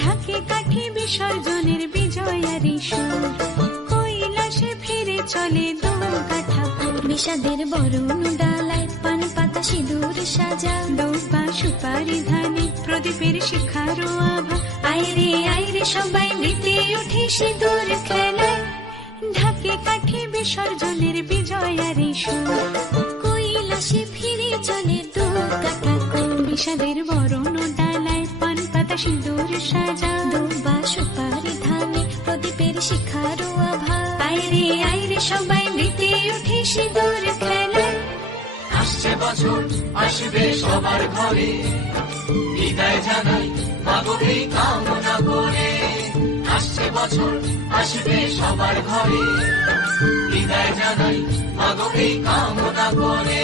ঢাকে কাঠি বিসর্জনের বিজয়ারি সুর, কৈলাসে ফিরে চলে দোকাঠা। বিষাদের বরণ ডালায় পান পাতা সিঁদুর সাজা, দৌপা সুপারি ধানে প্রদীপের শিখারো আভা। আইরে সবাই মেতে উঠে সিঁদুর খেলায়, ঢাকে কাঠি বিসর্জনের বিজয়ারি সুর, কৈলাসে ফিরে চলে দোকাঠা। বিষাদের বরণ ডালায় পান পাতা সিঁদুর সাজা, দৌপা সুপারি ধানে প্রদীপের শিখারো আভা। আইরে সবাই মেতে উঠে সিঁদুর খেলায়। আসছে বছর আসবে সবার ঘরে, বিদায় জানাই মাগো এই কামনা করে। আসছে বছর আসবে সবার ঘরে, বিদায় জানাই মাগো এই কামনা করে।